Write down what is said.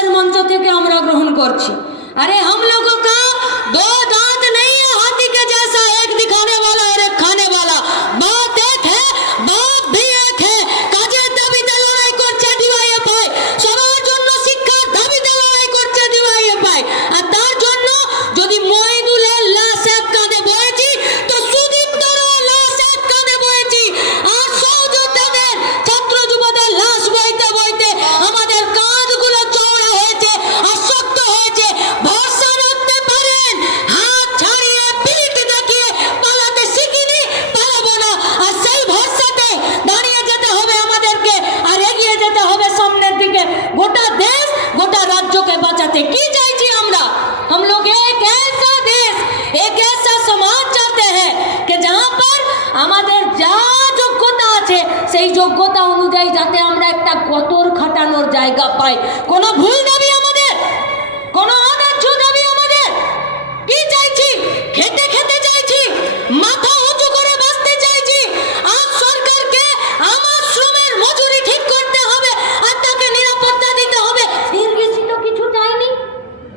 इस मंच থেকে আমরা গ্রহণ করছি। আরে हम लोगों का दो আমাদের যা যোগ্যতা আছে, সেই যোগ্যতা অনুযায়ী যাতে আমরা একটা গতর খাটানোর জায়গা পাই। কোনো ভুল দাবি